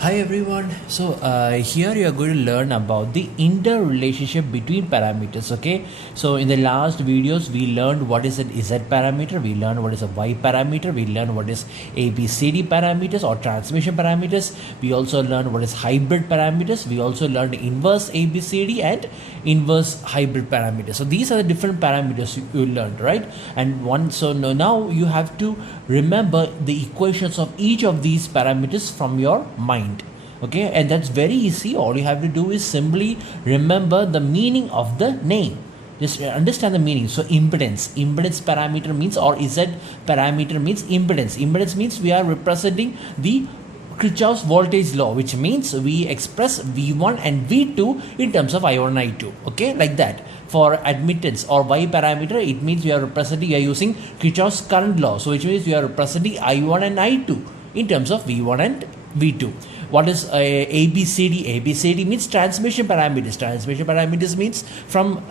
Hi everyone. Here you are going to learn about the interrelationship between parameters. Okay. So in the last videos we learned what is an Z parameter, we learned what is a Y parameter, we learned what is ABCD parameters or transmission parameters. We also learned what is hybrid parameters. We also learned inverse ABCD and inverse hybrid parameters. So these are the different parameters you learned, right? And now you have to remember the equations of each of these parameters from your mind. Okay, and that's very easy. All you have to do is simply remember the meaning of the name. Just understand the meaning. So impedance parameter means, or Z parameter means impedance means we are representing the Kirchhoff's voltage law, which means we express V1 and V2 in terms of I1 and I2. Okay, like that. For admittance or Y parameter, it means we are using Kirchhoff's current law. So which means we are representing I1 and I2 in terms of V1 and V2. What is ABCD? ABCD means transmission parameters. Transmission parameters means from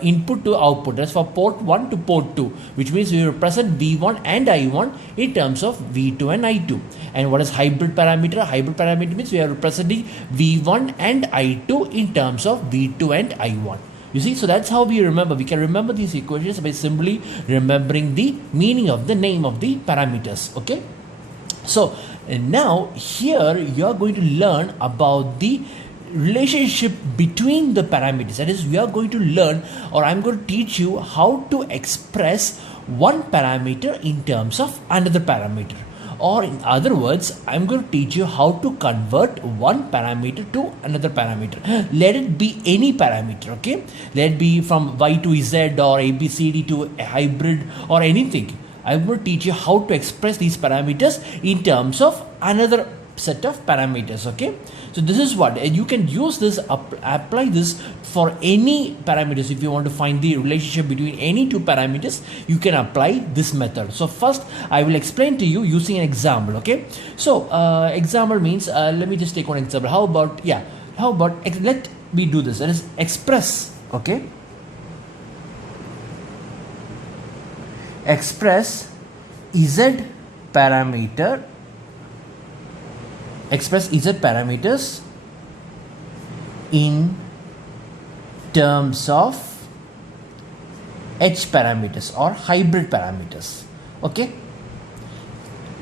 input to output. That's for port 1 to port 2, which means we represent V1 and I1 in terms of V2 and I2. And what is hybrid parameter? Hybrid parameter means we are representing V1 and I2 in terms of V2 and I1. You see, so that's how we remember. We can remember these equations by simply remembering the meaning of the name of the parameters. Okay. So now here you are going to learn about the relationship between the parameters. That is, we are going to learn, or I'm going to teach you how to express one parameter in terms of another parameter. Or in other words, I'm going to teach you how to convert one parameter to another parameter. Let it be any parameter, okay? Let it be from Y to Z or ABCD to a hybrid or anything. I'm going to teach you how to express these parameters in terms of another set of parameters. Okay, so this is what, and you can use this, apply this for any parameters. If you want to find the relationship between any two parameters, you can apply this method. So first I will explain to you using an example. Okay, so example means let me just take one example. How about let me do this. That is, express. Okay, express Z parameters in terms of H parameters or hybrid parameters. Okay,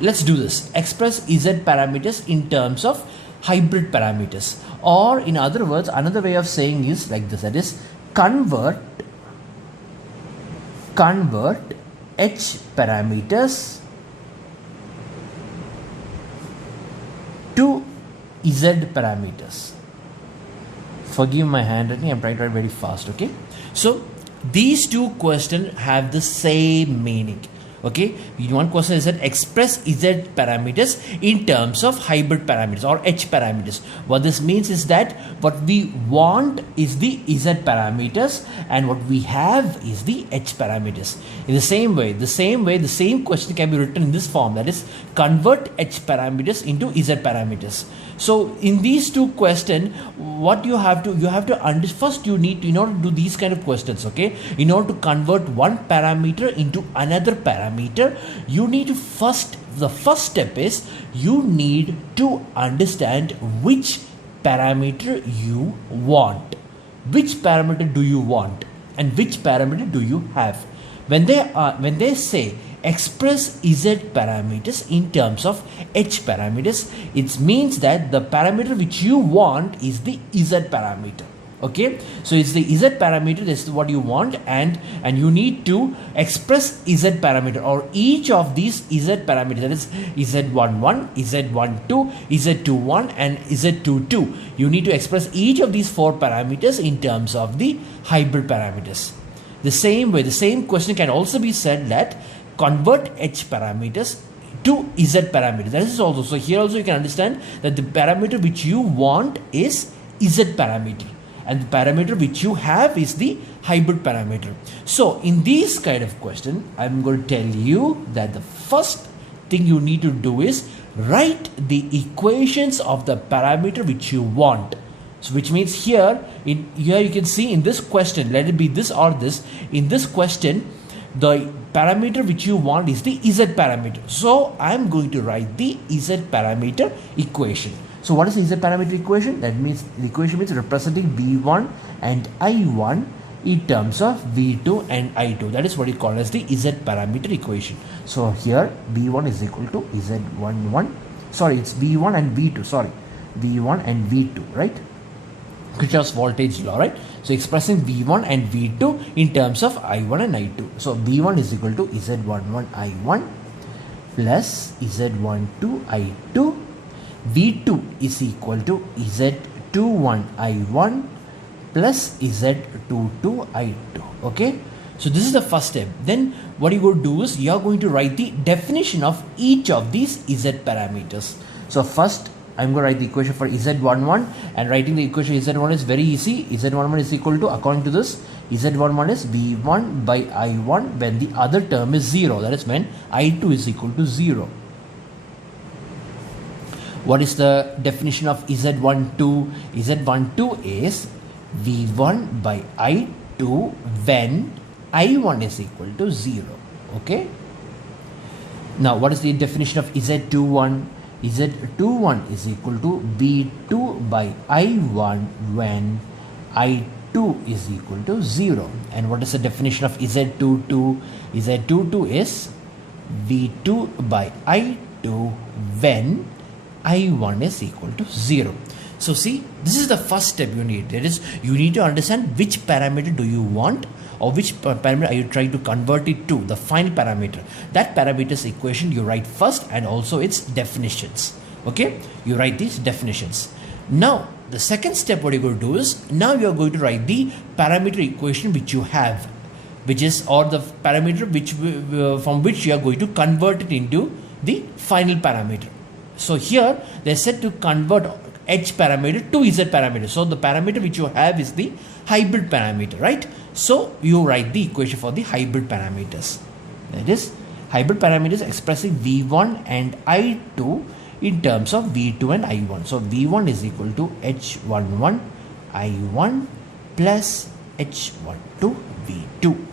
let's do this. Express Z parameters in terms of hybrid parameters, or in other words, another way of saying is like this. That is, convert H parameters to Z parameters. Forgive my handwriting, I'm trying to write very fast. Okay, so these two questions have the same meaning. Okay, one question is that express Z parameters in terms of hybrid parameters or H parameters. What this means is that what we want is the Z parameters and what we have is the H parameters. In the same way, the same question can be written in this form, that is, convert H parameters into Z parameters. So in these two questions, what you have to understand, first you need to, in order to do these kind of questions, okay, in order to convert one parameter into another parameter, you need to the first step is you need to understand which parameter you want. Which parameter do you want and which parameter do you have? When they say express Z parameters in terms of H parameters, it means that the parameter which you want is the Z parameter. Okay, so it's the Z parameter, that's what you want, and you need to express Z parameter, or each of these Z parameters, that is Z11, Z12, Z21 and Z22. You need to express each of these four parameters in terms of the hybrid parameters. The same way, the same question can also be said that convert H parameters to Z parameters. That is also, so here also you can understand that the parameter which you want is Z parameter and the parameter which you have is the hybrid parameter. So in this kind of question, I'm going to tell you that the first thing you need to do is write the equations of the parameter which you want. So which means here you can see in this question, let it be this or this. In this question, the parameter which you want is the Z parameter. So I am going to write the Z parameter equation. So what is the Z parameter equation? That means the equation means representing V1 and I1 in terms of V2 and I2. That is what you call as the Z parameter equation. So here V1 is equal to Z11. Sorry, it's V1 and V2. Sorry, V1 and V2, right? Kirchhoff's voltage law, right? So expressing V1 and V2 in terms of I1 and I2. So V1 is equal to Z11 I1 plus Z12 I2. V2 is equal to Z21 I1 plus Z22 I2. Okay. So this is the first step. Then what you going to do is you are going to write the definition of each of these Z parameters. So first I'm going to write the equation for Z11, and writing the equation Z11 is very easy. Z11 is equal to, according to this, Z11 is V1 by I1 when the other term is 0. That is when I2 is equal to 0. What is the definition of Z12? Z12 is V1 by I2 when I1 is equal to 0. Okay. Now what is the definition of Z21? Z21 is equal to V2 by I1 when I2 is equal to 0. And what is the definition of Z22? Z22 is V2 by I2 when I1 is equal to 0. So see, this is the first step you need. That is, you need to understand which parameter do you want, or which parameter are you trying to convert it to, the final parameter. That parameter's equation you write first, and also its definitions. Okay, you write these definitions. Now the second step what you're going to do is, now you are going to write the parameter equation which you have, which is, or the parameter which from which you are going to convert it into the final parameter. So here they said to convert H parameter to Z parameter. So the parameter which you have is the hybrid parameter, right? So you write the equation for the hybrid parameters. That is, hybrid parameters expressing V1 and I2 in terms of V2 and I1. So V1 is equal to H11 I1 plus H12 V2.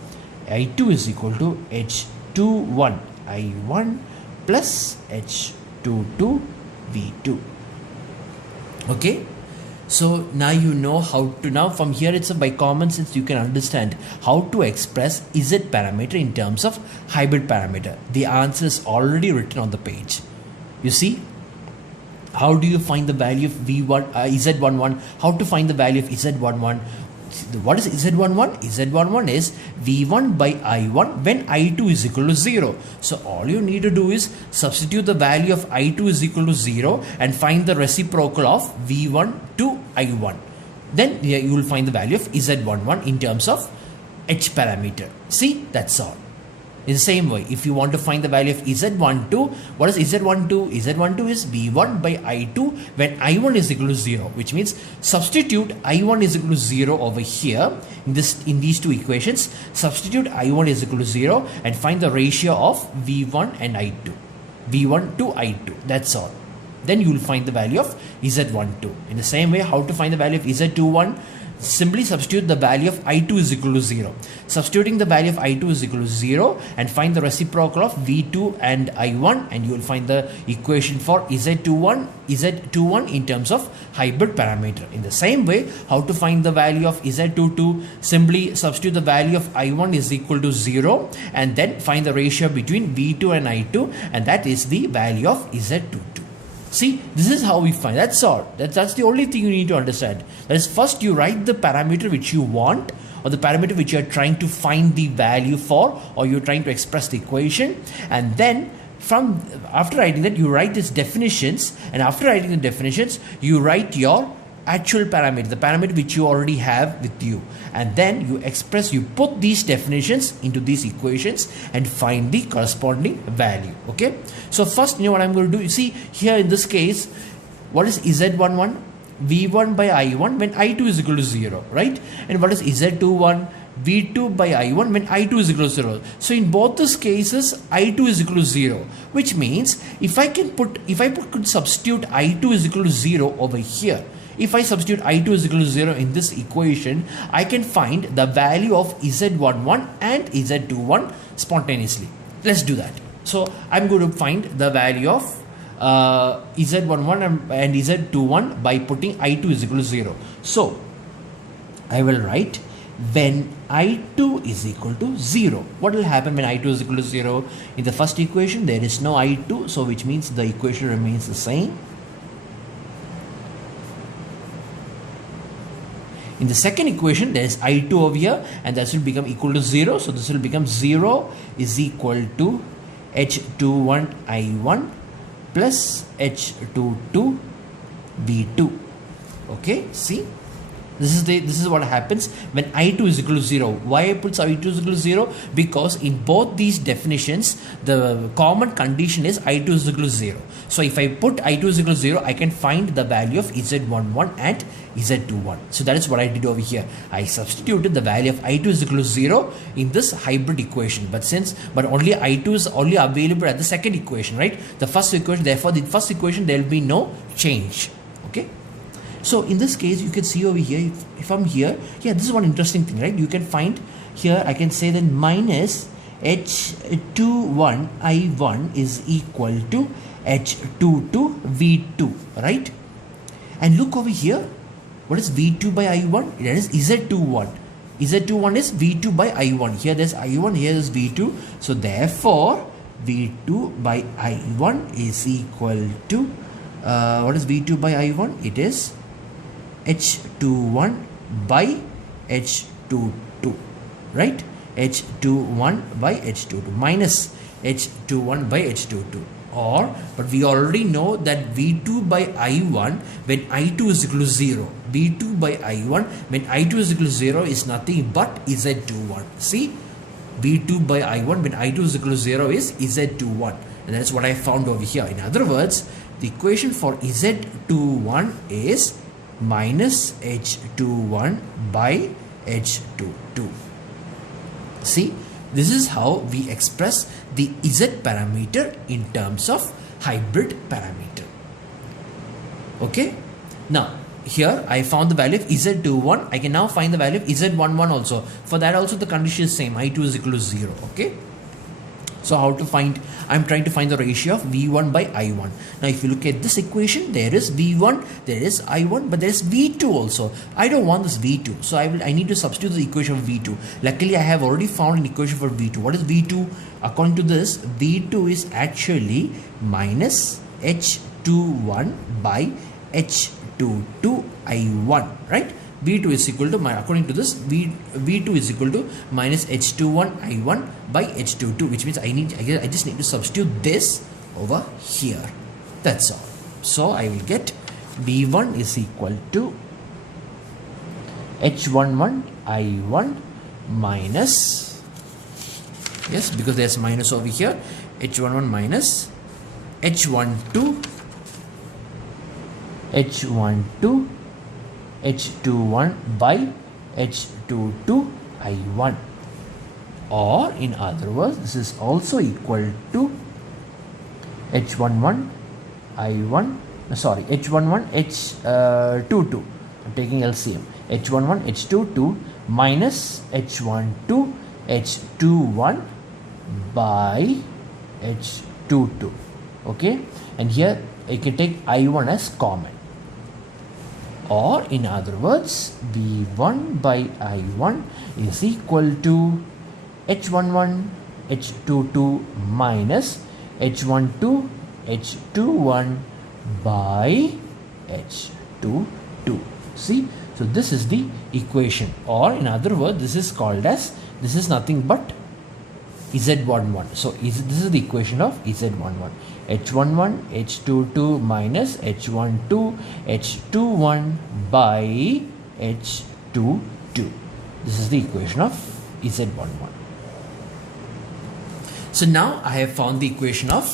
I2 is equal to H21 I1 plus H22 V2. Okay, so now you know how to, now from here it's by common sense you can understand how to express Z parameter in terms of hybrid parameter. The answer is already written on the page. You see, how do you find the value of V1 Z11? How to find the value of Z11? What is Z11? Z11 is V1 by I1 when I2 is equal to 0. So all you need to do is substitute the value of I2 is equal to 0 and find the reciprocal of V1 to I1. Then you will find the value of Z11 in terms of H parameter. See, that's all. In the same way, if you want to find the value of Z12, what is Z12? Z12 is V1 by I2 when I1 is equal to 0, which means substitute I1 is equal to 0 over here in these two equations. Substitute I1 is equal to 0 and find the ratio of V1 and I2. V1 to I2. That's all. Then you will find the value of Z12. In the same way, how to find the value of Z21? Simply substitute the value of I2 is equal to 0. Substituting the value of I2 is equal to 0 and find the reciprocal of V2 and I1, and you will find the equation for Z21 in terms of hybrid parameter. In the same way, how to find the value of Z22? Simply substitute the value of I1 is equal to 0 and then find the ratio between V2 and I2, and that is the value of Z22. See, this is how we find. That's all. That's the only thing you need to understand. That is, first you write the parameter which you want, or the parameter which you are trying to find the value for, or you're trying to express the equation, and then after writing that, you write its definitions, and after writing the definitions, you write your actual parameter, the parameter which you already have with you, and then you put these definitions into these equations and find the corresponding value. Okay, so first, you know what I'm going to do? You see here in this case, what is Z11? V1 by I1 when I2 is equal to 0, right? And what is Z21? V2 by I1 when I2 is equal to 0. So in both these cases, I2 is equal to 0, which means if I could substitute I2 is equal to 0 over here, if I substitute I2 is equal to 0 in this equation, I can find the value of Z11 and Z21 spontaneously. Let's do that. So I'm going to find the value of Z11 and Z21 by putting I2 is equal to 0. So I will write when I2 is equal to 0. What will happen when I2 is equal to 0? In the first equation, there is no I2, so which means the equation remains the same. In the second equation, there is I2 over here, and that will become equal to 0. So this will become 0 is equal to H21 I1 plus H22 V2. Okay, see? This is what happens when I2 is equal to 0. Why I put I2 is equal to 0? Because in both these definitions, the common condition is I2 is equal to 0. So if I put I2 is equal to 0, I can find the value of Z11 and Z21. So that is what I did over here. I substituted the value of I2 is equal to 0 in this hybrid equation. But only I2 is only available at the second equation, right? The first equation, therefore the first equation, there will be no change. Okay. So in this case, you can see over here, if I'm here, yeah, this is one interesting thing, right? You can find here, I can say that minus H21 I1 is equal to H22 V2, right? And look over here, what is V2 by I1? That is Z21. Z21 is V2 by I1. Here there's I1, here is V2. So therefore, V2 by I1 is equal to, what is V2 by I1? It is H21 by H22, right? H21 by H22 minus H21 by H22. But we already know that V2 by I1 when I2 is equal to 0. V2 by I1 when I2 is equal to 0 is nothing but Z21. See? V2 by I1 when I2 is equal to 0 is Z21. And that's what I found over here. In other words, the equation for Z21 is minus H21 by H22. See, this is how we express the Z parameter in terms of hybrid parameter. Okay. Now, here I found the value of Z21. I can now find the value of Z11 also. For that also the condition is same. I2 is equal to 0. Okay. So how to find, I'm trying to find the ratio of V1 by I1. Now if you look at this equation, there is V1, there is I1, but there is V2 also. I don't want this V2. So I need to substitute the equation of V2. Luckily, I have already found an equation for V2. What is V2? According to this, V2 is actually minus H21 by H22 I1, right? V2 is equal to, according to this, V2 is equal to minus H21 I1 by H22, which means I just need to substitute this over here. That's all. So I will get V1 is equal to H11 I1 minus, yes, because there's minus over here, H11 minus H12 H21 by H22 I1, or in other words, this is also equal to H11 I1, sorry, H11 H22, I'm taking LCM, H11 H22 minus H12 H21 by H22. Okay, and here I can take I1 as common. Or in other words, V1 by I1 is equal to H11 H22 minus H12 H21 by H22. See, so this is the equation, or in other words, this is called as, this is nothing but Z11. So this is the equation of Z11. H11 H22 minus H12 H21 by H22. This is the equation of Z11. So now I have found the equation of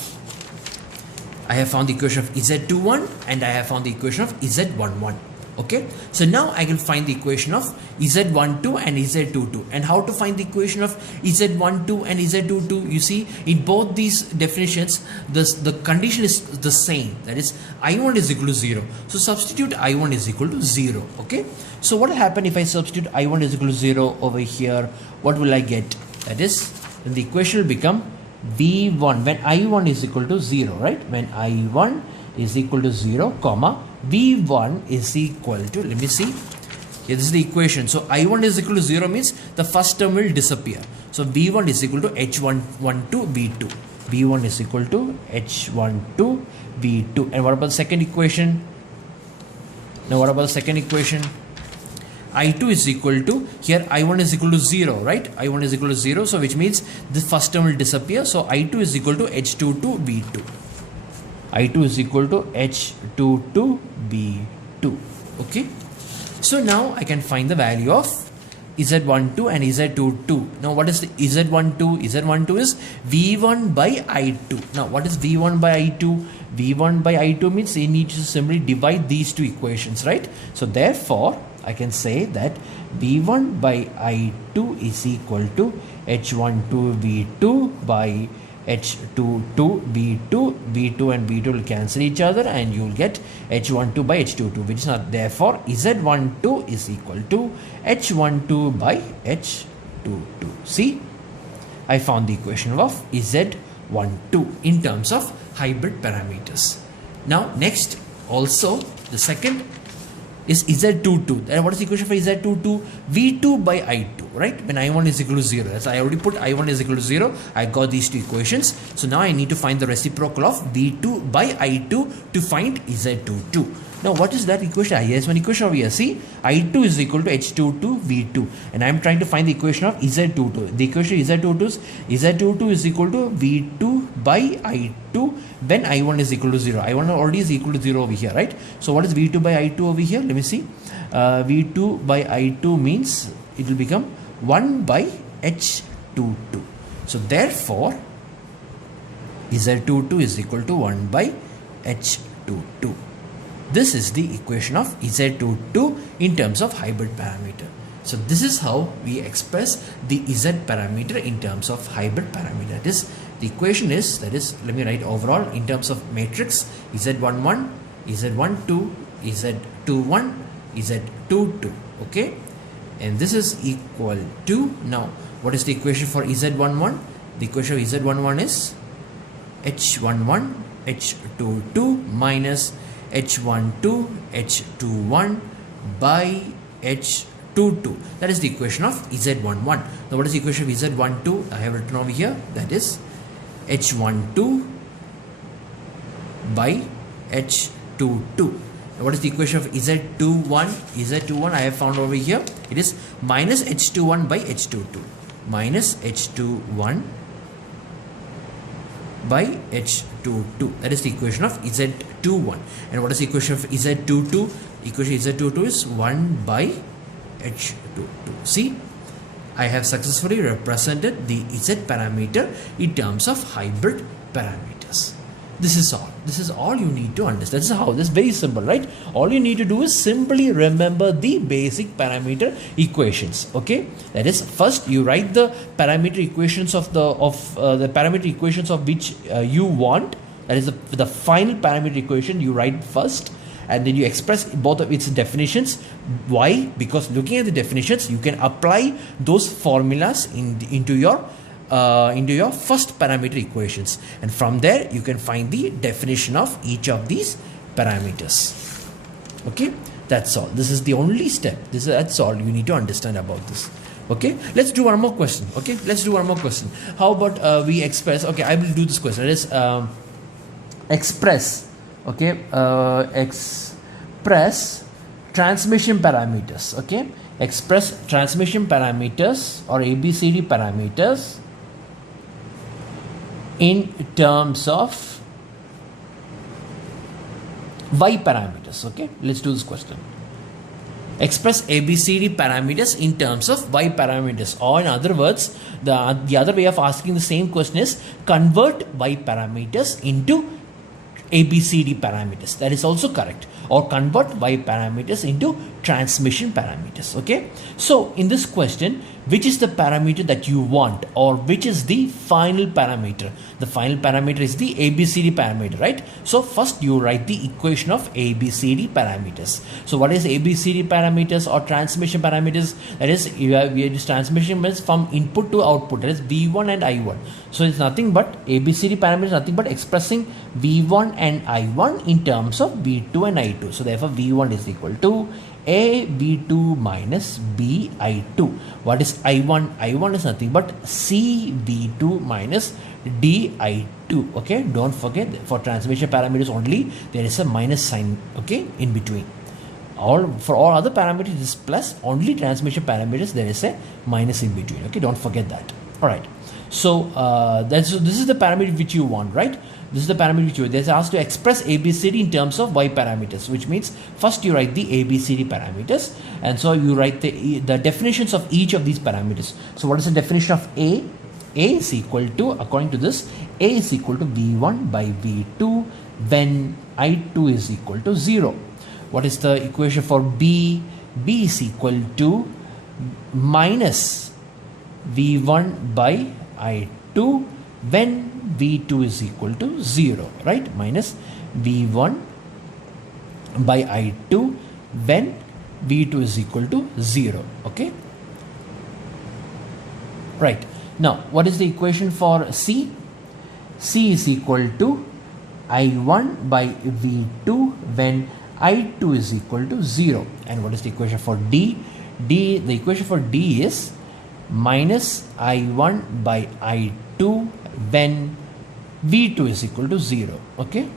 Z21 and I have found the equation of Z11. Okay, so now I can find the equation of Z12 and Z22. And how to find the equation of Z12 and Z22? You see, in both these definitions, the condition is the same. That is, I1 is equal to 0. So substitute I1 is equal to 0. Okay, so what will happen if I substitute I1 is equal to 0 over here? What will I get? That is, then the equation will become V1 when I1 is equal to 0, right? When I1 is equal to 0, comma, V1 is equal to, let me see, here this is the equation. So I1 is equal to 0 means the first term will disappear. So V1 is equal to H12 V2. V1 is equal to H12 V2. And what about the second equation? Now what about the second equation? I2 is equal to, here I1 is equal to 0, right? I1 is equal to 0, so which means the first term will disappear. So I2 is equal to H22 V2. I2 is equal to H22 V2. Okay, so now I can find the value of Z12 and Z22. Now what is the Z12? Z12 is V1 by I2. Now what is V1 by I2? V1 by I2 means you need to simply divide these two equations, right? So therefore I can say that V1 by I2 is equal to H12 V2 by H22 V2. V2 and V2 will cancel each other and you will get H12 by H22, which is not, therefore Z12 is equal to H12 by H22. See, I found the equation of Z12 in terms of hybrid parameters. Now next, also the second is Z22. And what is the equation for Z22? V2 by I2, right? When I1 is equal to 0. As I already put I1 is equal to 0, I got these two equations. So now I need to find the reciprocal of V2 by I2 to find Z22. Now what is that equation? Yes, one equation over here. See, I2 is equal to H22 V2. And I am trying to find the equation of Z22. The equation of Z22 is equal to V2 by I2 when I1 is equal to 0. I1 already is equal to 0 over here, right? So what is V2 by I2 over here? Let me see. V2 by I2 means it will become 1 by H22. So therefore, Z22 is equal to 1 by H22. This is the equation of Z22 in terms of hybrid parameter. So this is how we express the Z parameter in terms of hybrid parameter. That is, the equation is, that is, let me write overall in terms of matrix Z11, Z12, Z21, Z22. Okay, and this is equal to, now what is the equation for Z11? The equation of Z11 is H11 H22 minus H12 H21 by H22. That is the equation of Z11. Now what is the equation of Z12? I have written over here, that is H12 by H22. Now what is the equation of Z21? Z21 I have found over here, it is minus H21 by H22. Minus H21 by H22. That is the equation of Z21. And what is the equation of Z22? Equation of Z22 is 1 by H22. See, I have successfully represented the Z parameter in terms of hybrid parameters. This is all. This is all you need to understand. This is how. This is very simple, right? All you need to do is simply remember the basic parameter equations. Okay, that is, first you write the parameter equations of the parameter equations of which you want. That is the final parameter equation you write first, and then you express both of its definitions. Why? Because looking at the definitions, you can apply those formulas into your first parameter equations, and from there you can find the definition of each of these parameters. Okay, that's all. This is the only step. That's all you need to understand about this. Okay, let's do one more question. Okay, let's do one more question. How about we express, okay, I will do this question. It is express, okay, express transmission parameters. Okay, express transmission parameters or ABCD parameters in terms of Y parameters. Okay, let's do this question. Express ABCD parameters in terms of Y parameters, or in other words, the other way of asking the same question is convert Y parameters into ABCD parameters. That is also correct. Or convert Y parameters into transmission parameters. Okay. So in this question, which is the parameter that you want, or which is the final parameter? The final parameter is the ABCD parameter, right? So first you write the equation of ABCD parameters. So what is ABCD parameters or transmission parameters? That is, you have this transmission means from input to output, that is V1 and I1. So it's nothing but ABCD parameters, nothing but expressing V1 and I1 in terms of V2 and I2. So therefore V1 is equal to A V2 minus B I2. What is I1? I1 is nothing but C V2 minus D I2. Okay, don't forget, for transmission parameters only there is a minus sign, okay, in between. For all other parameters it is plus, only transmission parameters there is a minus in between. Okay, don't forget that. All right. So this is the parameter which you want, right? This is the parameter which you want. They asked to express ABCD in terms of Y parameters, which means first you write the ABCD parameters, and so you write the definitions of each of these parameters. So what is the definition of A? A is equal to, according to this, A is equal to V1 by V2 when I2 is equal to 0. What is the equation for B? B is equal to minus V1 by I2 when V2 is equal to 0, right? Minus V1 by I2 when V2 is equal to 0, okay? Right. Now, what is the equation for C? C is equal to I1 by V2 when I2 is equal to 0. And what is the equation for D? The equation for D is minus I1 by I2 when V2 is equal to 0. Okay.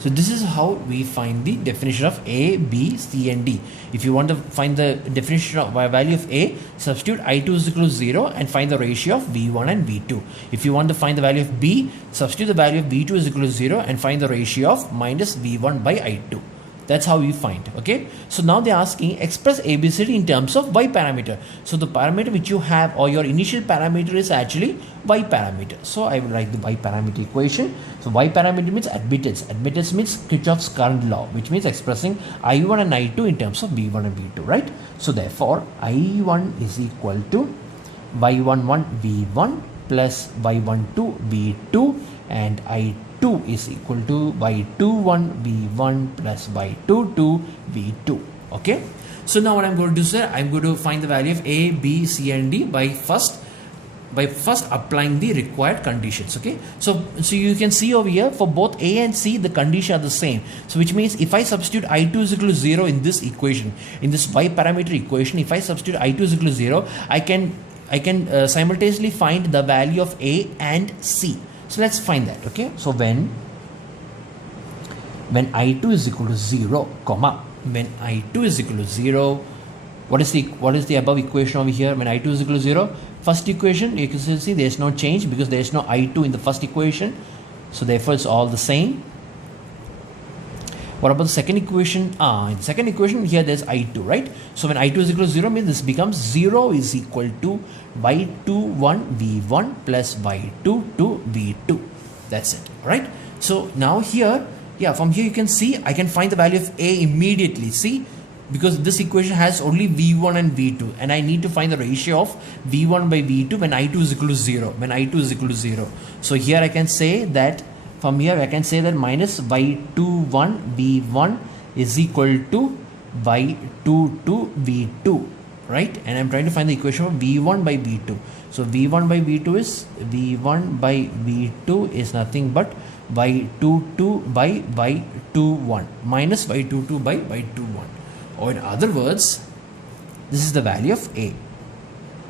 So this is how we find the definition of A, B, C and D. If you want to find the definition of value of A, substitute I2 is equal to 0 and find the ratio of V1 and V2. If you want to find the value of B, substitute the value of V2 is equal to 0 and find the ratio of minus V1 by I2. That's how we find. Okay. So now they're asking express ABCD in terms of Y parameter. So the parameter which you have, or your initial parameter, is actually Y parameter. So I will write the Y parameter equation. So Y parameter means admittance. Admittance means Kirchhoff's current law, which means expressing I1 and I2 in terms of V1 and V2, right? So therefore I1 is equal to Y11 V1 plus Y12 V2 and I2 is equal to Y21 V1 plus Y22 V2. Okay. So now what I'm going to do, sir, I'm going to find the value of A, B, C and D by first applying the required conditions. Okay. So you can see over here for both A and C the conditions are the same. So which means if I substitute I2 is equal to 0 in this equation, in this Y parameter equation, if I substitute I2 is equal to 0, I can simultaneously find the value of A and C. So let's find that. Okay. So when I2 is equal to 0, comma, when I2 is equal to 0, what is the above equation over here? When I2 is equal to 0, first equation, you can see there is no change because there is no I2 in the first equation. So therefore it's all the same. What about the second equation? In the second equation here there's I2, right? So when I2 is equal to 0 means this becomes 0 is equal to Y21 V1 plus Y22 V2. That's it, right? So now here, yeah, from here you can see I can find the value of A immediately. See, because this equation has only V1 and V2 and I need to find the ratio of V1 by V2 when I2 is equal to 0. When I2 is equal to 0. So here I can say that, from here I can say that minus Y21 V1 is equal to Y22 V2, right? And I'm trying to find the equation of V1 by V2. So V1 by V2 is nothing but Y22 by Y21 minus Y22 by Y21. Or in other words, this is the value of A.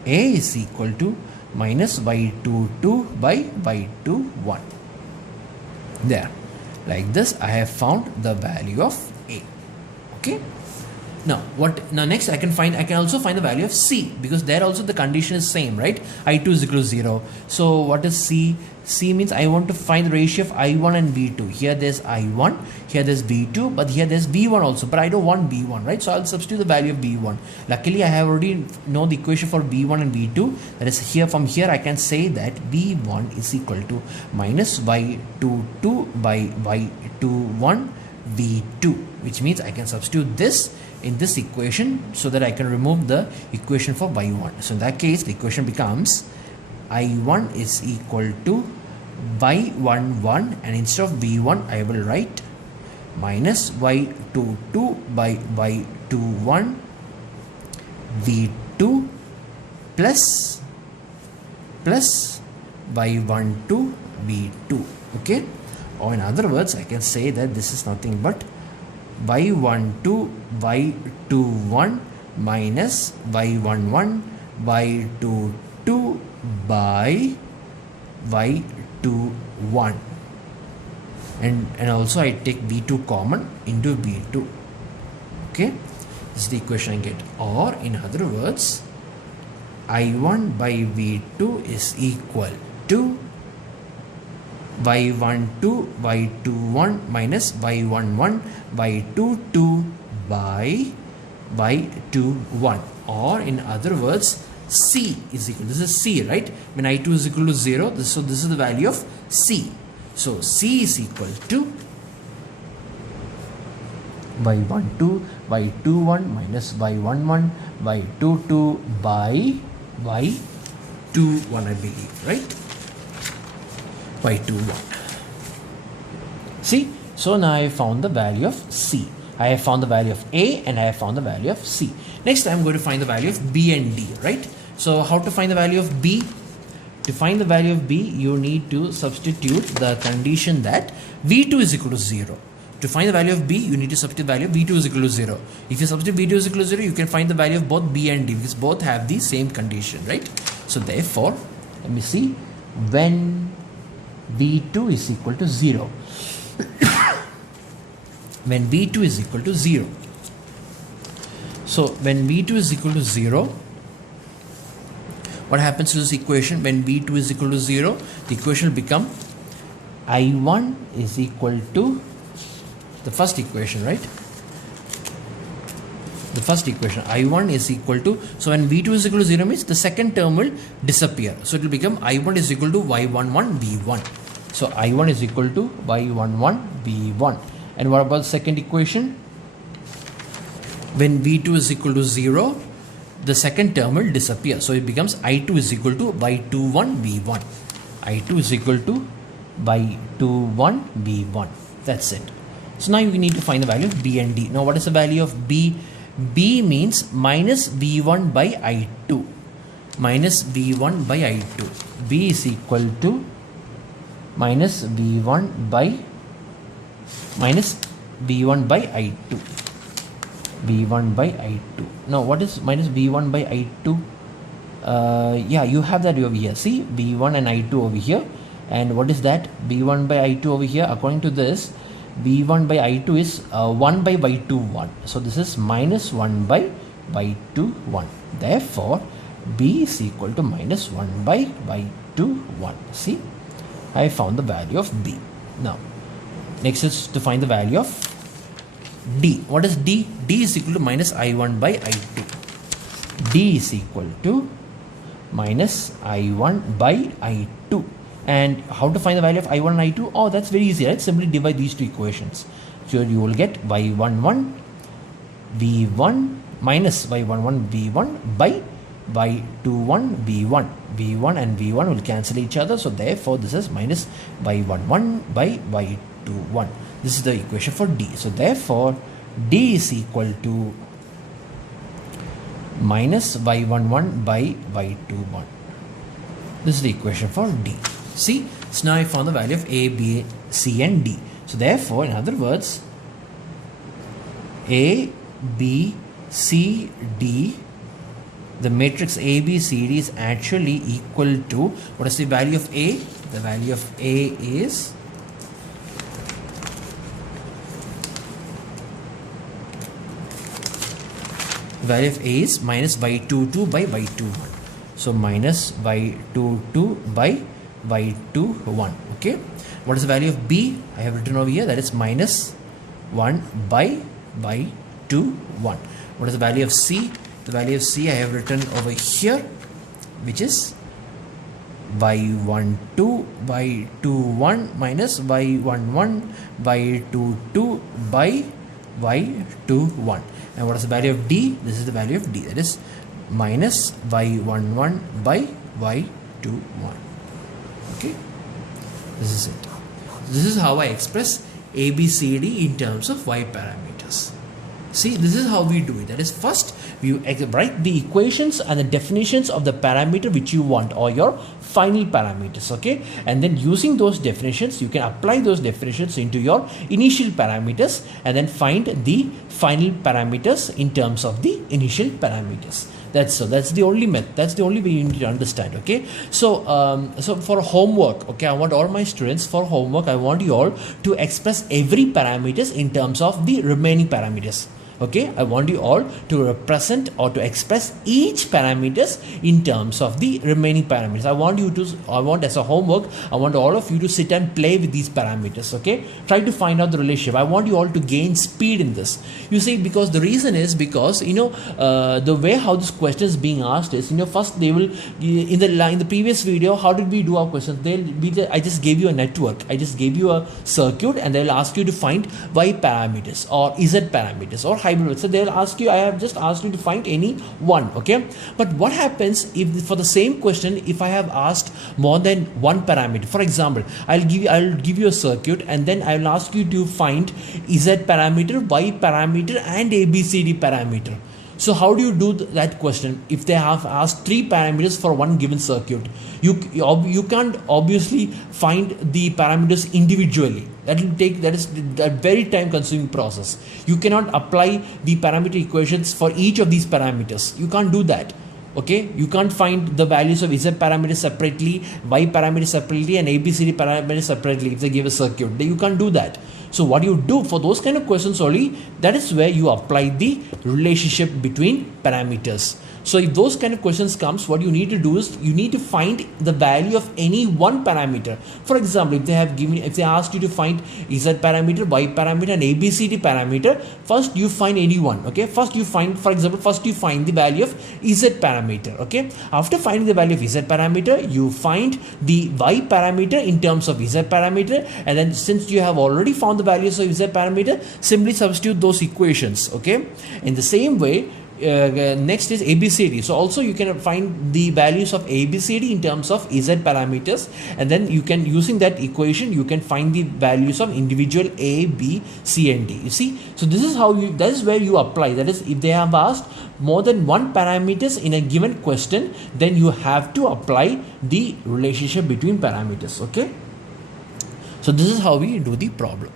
A is equal to minus Y22 by Y21. There. Like this, I have found the value of A. Okay. Now next I can also find the value of C, because there also the condition is same, right? I2 is equal to 0. So what is C? C means I want to find the ratio of I1 and V2. Here there's I1, here there's V2, but here there's V1 also, but I don't want V1, right? So I'll substitute the value of V1. Luckily I have already know the equation for V1 and V2. That is, here from here I can say that V1 is equal to minus Y22 by Y21 V2, which means I can substitute this in this equation so that I can remove the equation for Y1. So in that case, the equation becomes I1 is equal to Y11, and instead of V1 I will write minus Y22 by Y21 V2 plus Y12 V2. Okay, or in other words I can say that this is nothing but Y12 Y21 minus Y11 Y22 by Y21, and also I take V2 common into V2. Okay, this is the equation I get. Or in other words, I1 by V2 is equal to Y12 Y21 minus Y11 Y22 by Y21. Or in other words, C is equal, this is C, right? When I2 is equal to 0, so this is the value of C. So C is equal to Y12 Y21 minus Y11 Y22 by Y21, I believe, right? Y21. See, so now I have found the value of C. I have found the value of A and I have found the value of C. Next I am going to find the value of B and D, right? So how to find the value of B? To find the value of B, you need to substitute the condition that V2 is equal to 0. To find the value of B, you need to substitute the value of V2 is equal to 0. If you substitute V2 is equal to 0, you can find the value of both B and D, because both have the same condition, right? So therefore, let me see, when V2 is equal to 0, when V2 is equal to 0, so when V2 is equal to 0, what happens to this equation? When V2 is equal to 0, the equation will become I1 is equal to the first equation, right? The first equation, I1 is equal to, so when V2 is equal to 0 means the second term will disappear. So it will become I1 is equal to Y11 V1. So I1 is equal to Y11 V1. And what about the second equation? When V2 is equal to 0, the second term will disappear. So it becomes I2 is equal to Y21 V1. I2 is equal to Y21 V1. That's it. So now you need to find the value of B and D. Now what is the value of B? B means minus V1 by I2. Minus V1 by I2. B is equal to minus V1 by I2. V1 by I2. Now what is minus V1 by I2? Yeah, you have that over here. See, V1 and I2 over here. And what is that? V1 by I2 over here. According to this, V1 by I2 is 1 by Y21. So this is minus 1 by Y21. Therefore, B is equal to minus 1 by Y21. See, I found the value of B. Now, next is to find the value of D. What is D? D is equal to minus I1 by I2. D is equal to minus I1 by I2. And how to find the value of I1 and I2? Oh, that's very easy, right? Simply divide these two equations. So you will get Y11 V1 minus Y11 V1 by Y21 V1. V1 and V1 will cancel each other. So therefore, this is minus Y11 by Y21. This is the equation for D. So therefore, D is equal to minus Y11 by Y21. This is the equation for D. See, so now I found the value of A, B, C and D. So therefore, in other words, A, B, C, D, the matrix A, B, C, D is actually equal to, what is the value of A? The value of A is value of A is minus y22 by y21. So minus y22 by y21. Okay. What is the value of B? I have written over here, that is minus 1 by y21. What is the value of C? The value of C I have written over here, which is y12 by 21 minus y11 by 22 by y21. And what is the value of D? This is the value of D, that is minus y11 by y21. Okay, this is it. This is how I express ABCD in terms of y parameters. See, this is how we do it. That is, first we write the equations and the definitions of the parameter which you want, or your final parameters, okay? And then using those definitions, you can apply those definitions into your initial parameters and then find the final parameters in terms of the initial parameters. That's the only method. That's the only way you need to understand. Okay. So so for homework, okay, I want all my students, for homework, I want you all to express every parameters in terms of the remaining parameters. Okay, I want you all to represent or to express each parameters in terms of the remaining parameters. I want as a homework, I want all of you to sit and play with these parameters. Okay, try to find out the relationship. I want you all to gain speed in this. You see, because the reason is because, you know, the way how this question is being asked is, you know, first they will, in the previous video, how did we do our questions? I just gave you a network. I just gave you a circuit, and they'll ask you to find y parameters or z parameters or hybrid. So they'll ask you, I have just asked you to find any one. Okay, but what happens if for the same question, if I have asked more than one parameter? For example, I'll give you a circuit, and then I'll ask you to find z parameter, y parameter, and ABCD parameter. So how do you do that question if they have asked 3 parameters for one given circuit? You can't obviously find the parameters individually. That is a very time consuming process. You cannot apply the parameter equations for each of these parameters. You can't do that. Okay, you can't find the values of z parameters separately, y parameters separately, and ABCD parameters separately if they give a circuit. You can't do that. So what you do for those kind of questions only, that is where you apply the relationship between parameters. So if those kind of questions comes, what you need to do is you need to find the value of any one parameter. For example, if they asked you to find z parameter, y parameter, and ABCD parameter, first you find any one. Okay, first you find the value of z parameter. Okay, after finding the value of z parameter, you find the y parameter in terms of z parameter, and then since you have already found the values of z parameter, simply substitute those equations. Okay, in the same way, next is ABCD. So also you can find the values of ABCD in terms of z parameters, and then you can, using that equation, you can find the values of individual A, B, C, and D. You see, so that is where you apply. That is, if they have asked more than one parameters in a given question, then you have to apply the relationship between parameters. Okay, so this is how we do the problem.